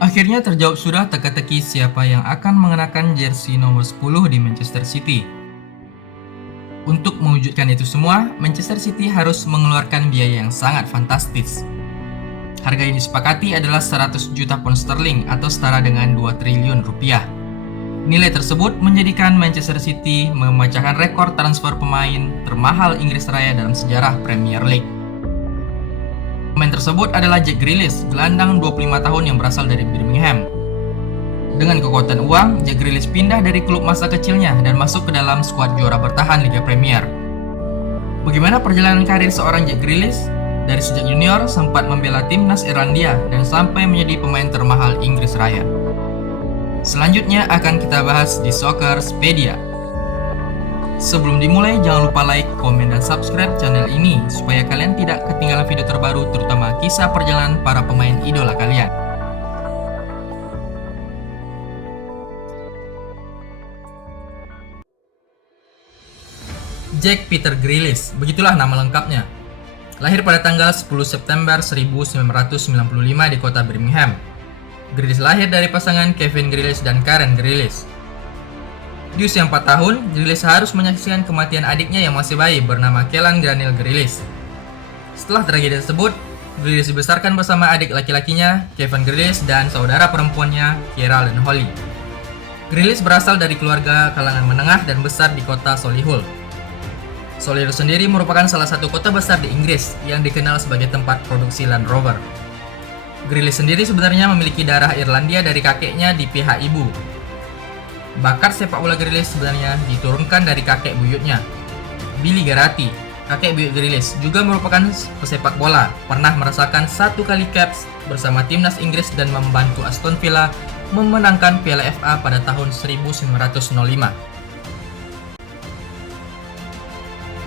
Akhirnya terjawab sudah teka-teki siapa yang akan mengenakan jersey nomor 10 di Manchester City. Untuk mewujudkan itu semua, Manchester City harus mengeluarkan biaya yang sangat fantastis. Harga yang disepakati adalah 100 juta pound sterling atau setara dengan 2 triliun rupiah. Nilai tersebut menjadikan Manchester City memecahkan rekor transfer pemain termahal Inggris Raya dalam sejarah Premier League. Pemain tersebut adalah Jack Grealish, gelandang 25 tahun yang berasal dari Birmingham. Dengan kekuatan uang, Jack Grealish pindah dari klub masa kecilnya dan masuk ke dalam skuad juara bertahan Liga Premier. Bagaimana perjalanan karir seorang Jack Grealish? Dari sejak junior sempat membela timnas Irlandia dan sampai menjadi pemain termahal Inggris Raya. Selanjutnya akan kita bahas di Soccerspedia. Sebelum dimulai, jangan lupa like, komen, dan subscribe channel ini supaya kalian tidak ketinggalan video terbaru terutama kisah perjalanan para pemain idola kalian. Jack Peter Grealish, begitulah nama lengkapnya. Lahir pada tanggal 10 September 1995 di kota Birmingham. Grealish lahir dari pasangan Kevin Grealish dan Karen Grealish. Di usia 4 tahun, Grealish harus menyaksikan kematian adiknya yang masih bayi bernama Kellan Granil Grealish. Setelah tragedi tersebut, Grealish dibesarkan bersama adik laki-lakinya, Kevin Grealish, dan saudara perempuannya, Kieran dan Holly. Grealish berasal dari keluarga kalangan menengah dan besar di kota Solihull. Solihull sendiri merupakan salah satu kota besar di Inggris yang dikenal sebagai tempat produksi Land Rover. Grealish sendiri sebenarnya memiliki darah Irlandia dari kakeknya di pihak ibu. Bakat sepak bola Grealish sebenarnya diturunkan dari kakek buyutnya, Billy Geraghty. Kakek buyut Grealish juga merupakan pesepak bola, pernah merasakan 1 kali caps bersama timnas Inggris dan membantu Aston Villa memenangkan Piala FA pada tahun 1905.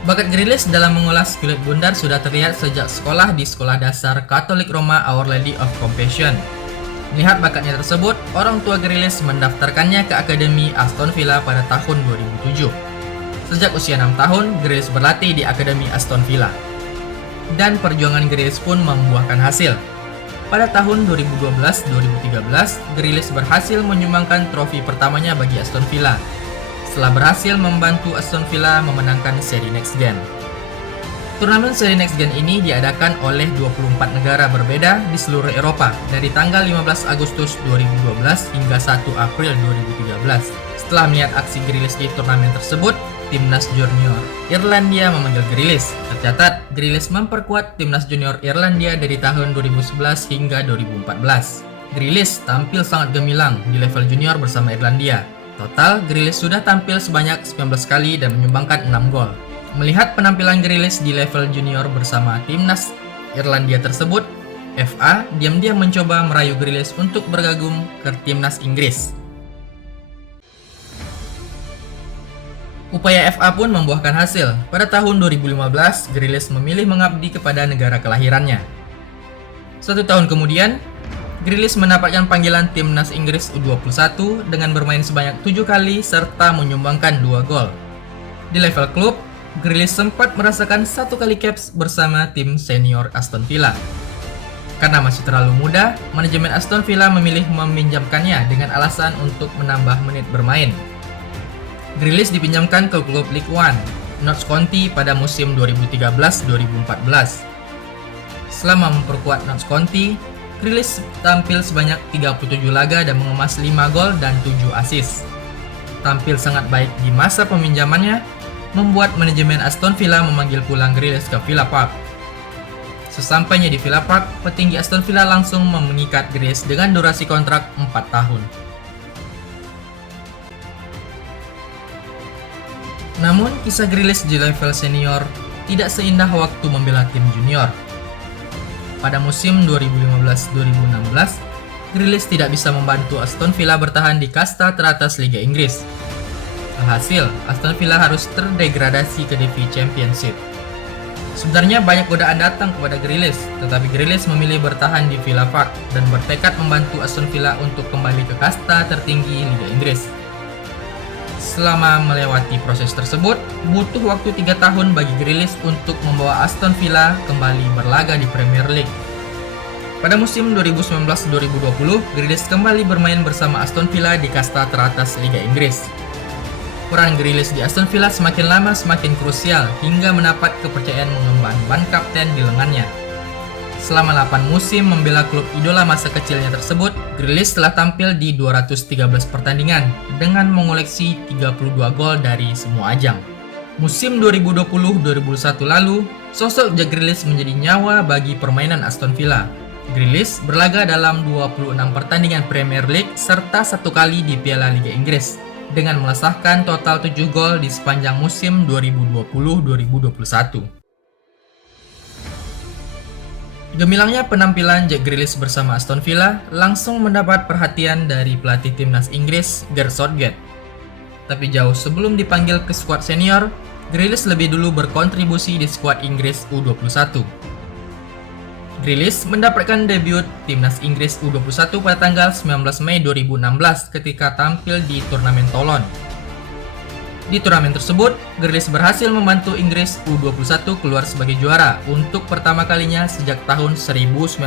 Bakat Grealish dalam mengulas kulit bundar sudah terlihat sejak sekolah di sekolah dasar Katolik Roma Our Lady of Compassion. Melihat bakatnya tersebut, orang tua Grealish mendaftarkannya ke Akademi Aston Villa pada tahun 2007. Sejak usia 6 tahun, Grealish berlatih di Akademi Aston Villa. Dan perjuangan Grealish pun membuahkan hasil. Pada tahun 2012-2013, Grealish berhasil menyumbangkan trofi pertamanya bagi Aston Villa, setelah berhasil membantu Aston Villa memenangkan seri Next Gen. Turnamen seri Next Gen ini diadakan oleh 24 negara berbeda di seluruh Eropa dari tanggal 15 Agustus 2012 hingga 1 April 2013. Setelah melihat aksi Grealish di turnamen tersebut, timnas junior Irlandia memanggil Grealish. Tercatat, Grealish memperkuat timnas junior Irlandia dari tahun 2011 hingga 2014. Grealish tampil sangat gemilang di level junior bersama Irlandia. Total, Grealish sudah tampil sebanyak 19 kali dan menyumbangkan 6 gol. Melihat penampilan Grealish di level junior bersama timnas Irlandia tersebut, FA diam-diam mencoba merayu Grealish untuk bergabung ke timnas Inggris. Upaya FA pun membuahkan hasil. Pada tahun 2015, Grealish memilih mengabdi kepada negara kelahirannya. 1 tahun kemudian, Grealish mendapatkan panggilan timnas Inggris U21 dengan bermain sebanyak 7 kali serta menyumbangkan 2 gol. Di level klub, Grealish sempat merasakan 1 kali caps bersama tim senior Aston Villa. Karena masih terlalu muda, manajemen Aston Villa memilih meminjamkannya dengan alasan untuk menambah menit bermain. Grealish dipinjamkan ke klub League One, Notts County pada musim 2013-2014. Selama memperkuat Notts County, Grealish tampil sebanyak 37 laga dan mengemas 5 gol dan 7 assist. Tampil sangat baik di masa peminjamannya, membuat manajemen Aston Villa memanggil pulang Grealish ke Villa Park. Sesampainya di Villa Park, petinggi Aston Villa langsung mengikat Grealish dengan durasi kontrak 4 tahun. Namun, kisah Grealish di level senior tidak seindah waktu membela tim junior. Pada musim 2015-2016, Grealish tidak bisa membantu Aston Villa bertahan di kasta teratas Liga Inggris. Alhasil, Aston Villa harus terdegradasi ke DP Championship. Sebenarnya banyak godaan datang kepada Grealish, tetapi Grealish memilih bertahan di Villa Park dan bertekad membantu Aston Villa untuk kembali ke kasta tertinggi Liga Inggris. Selama melewati proses tersebut, butuh waktu 3 tahun bagi Grealish untuk membawa Aston Villa kembali berlaga di Premier League. Pada musim 2019-2020, Grealish kembali bermain bersama Aston Villa di kasta teratas Liga Inggris. Peran Grealish di Aston Villa semakin lama semakin krusial hingga mendapat kepercayaan mengemban ban kapten di lengannya. Selama 8 musim membela klub idola masa kecilnya tersebut, Grealish telah tampil di 213 pertandingan dengan mengoleksi 32 gol dari semua ajang. Musim 2020-2021 lalu, sosok Jack Grealish menjadi nyawa bagi permainan Aston Villa. Grealish berlaga dalam 26 pertandingan Premier League serta 1 kali di Piala Liga Inggris dengan melesahkan total 7 gol di sepanjang musim 2020-2021. Gemilangnya penampilan Jack Grealish bersama Aston Villa langsung mendapat perhatian dari pelatih timnas Inggris Gareth Southgate. Tapi jauh sebelum dipanggil ke skuad senior, Grealish lebih dulu berkontribusi di skuad Inggris U21. Grealish mendapatkan debut timnas Inggris U21 pada tanggal 19 Mei 2016 ketika tampil di turnamen Toulon. Di turnamen tersebut, Grealish berhasil membantu Inggris U21 keluar sebagai juara untuk pertama kalinya sejak tahun 1994.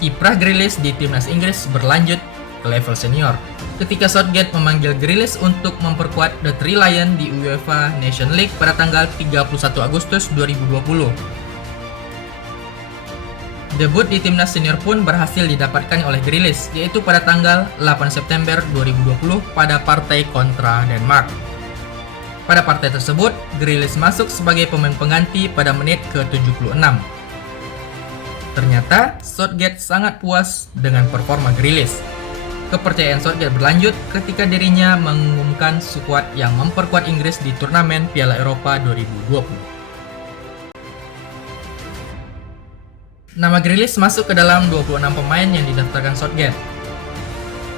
Kiprah Grealish di timnas Inggris berlanjut ke level senior ketika Southgate memanggil Grealish untuk memperkuat The Three Lions di UEFA Nations League pada tanggal 31 Agustus 2020. Debut di timnas senior pun berhasil didapatkan oleh Grealish, yaitu pada tanggal 8 September 2020 pada partai kontra Denmark. Pada partai tersebut, Grealish masuk sebagai pemain pengganti pada menit ke-76. Ternyata, Southgate sangat puas dengan performa Grealish. Kepercayaan Southgate berlanjut ketika dirinya mengumumkan skuad yang memperkuat Inggris di turnamen Piala Eropa 2020. Nama Grealish masuk ke dalam 26 pemain yang didaftarkan Southgate.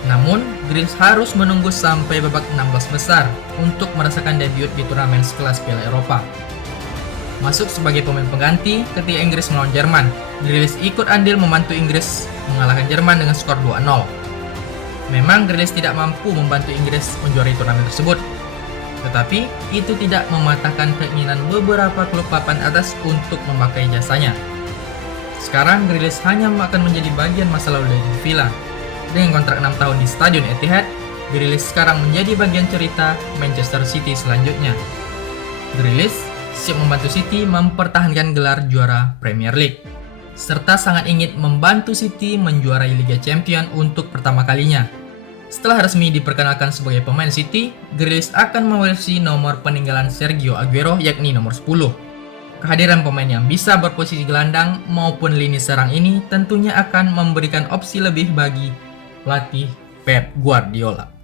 Namun, Grealish harus menunggu sampai babak 16 besar untuk merasakan debut di turnamen sekelas Piala Eropa. Masuk sebagai pemain pengganti ketika Inggris melawan Jerman, Grealish ikut andil membantu Inggris mengalahkan Jerman dengan skor 2-0. Memang Grealish tidak mampu membantu Inggris menjuarai turnamen tersebut, tetapi itu tidak mematahkan keinginan beberapa klub papan atas untuk memakai jasanya. Sekarang Grealish hanya akan menjadi bagian masa lalu dari Villa. Dengan kontrak 6 tahun di Stadion Etihad, Grealish sekarang menjadi bagian cerita Manchester City selanjutnya. Grealish siap membantu City mempertahankan gelar juara Premier League, serta sangat ingin membantu City menjuarai Liga Champions untuk pertama kalinya. Setelah resmi diperkenalkan sebagai pemain City, Grealish akan mewarisi nomor peninggalan Sergio Aguero yakni nomor 10. Kehadiran pemain yang bisa berposisi gelandang maupun lini serang ini tentunya akan memberikan opsi lebih bagi pelatih Pep Guardiola.